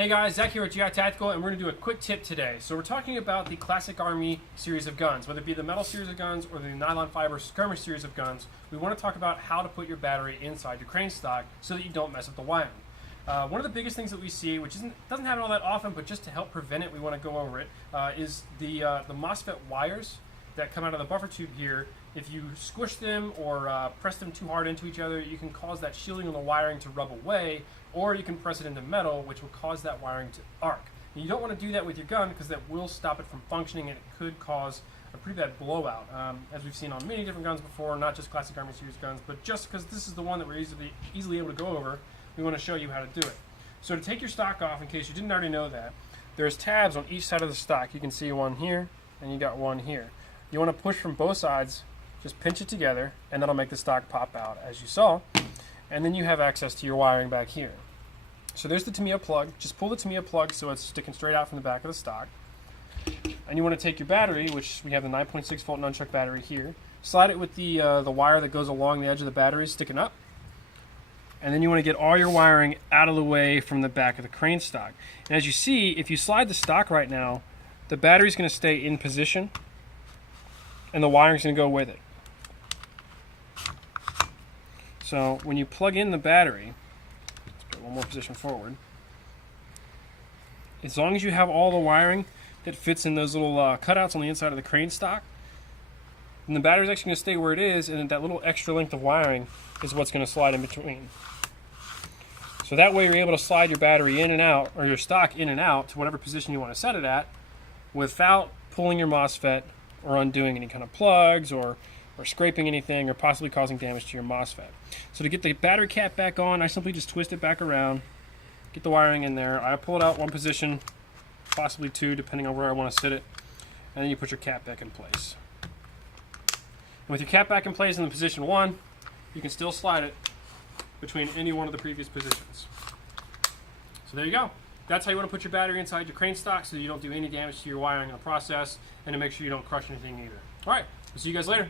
Hey guys, Zach here at GI Tactical, and we're going to do a quick tip today. So we're talking about the Classic Army series of guns, whether it be the metal series of guns or the nylon fiber skirmish series of guns. We want to talk about how to put your battery inside your crane stock so that you don't mess up the wiring. One of the biggest things that we see, which doesn't happen all that often, but just to help prevent it, we want to go over it, is the Mosfet wires that come out of the buffer tube here. If you squish them or press them too hard into each other, you can cause that shielding on the wiring to rub away, or you can press it into metal, which will cause that wiring to arc. And you don't want to do that with your gun because that will stop it from functioning, and it could cause a pretty bad blowout, as we've seen on many different guns before, not just Classic Army series guns, but just because this is the one that we're easily able to go over, we want to show you how to do it. So to take your stock off, in case you didn't already know that, there's tabs on each side of the stock. You can see one here, and you got one here. You want to push from both sides, just pinch it together, and that'll make the stock pop out, as you saw. And then you have access to your wiring back here. So there's the Tamiya plug. Just pull the Tamiya plug so it's sticking straight out from the back of the stock. And you want to take your battery, which we have the 9.6 volt nunchuck battery here, slide it with the wire that goes along the edge of the battery sticking up. And then you want to get all your wiring out of the way from the back of the crane stock. And as you see, if you slide the stock right now, the battery's going to stay in position and the wiring's going to go with it. So when you plug in the battery, let's put one more position forward, as long as you have all the wiring that fits in those little cutouts on the inside of the crane stock, then the battery's actually going to stay where it is, and that little extra length of wiring is what's going to slide in between. So that way you're able to slide your battery in and out, or your stock in and out, to whatever position you want to set it at, without pulling your Mosfet or undoing any kind of plugs or scraping anything or possibly causing damage to your Mosfet. So to get the battery cap back on, I simply just twist it back around, get the wiring in there. I pull it out one position, possibly two, depending on where I want to sit it, and then you put your cap back in place. And with your cap back in place in the position one, you can still slide it between any one of the previous positions. So there you go. That's how you want to put your battery inside your crane stock so you don't do any damage to your wiring in the process, and to make sure you don't crush anything either. All right, we'll see you guys later.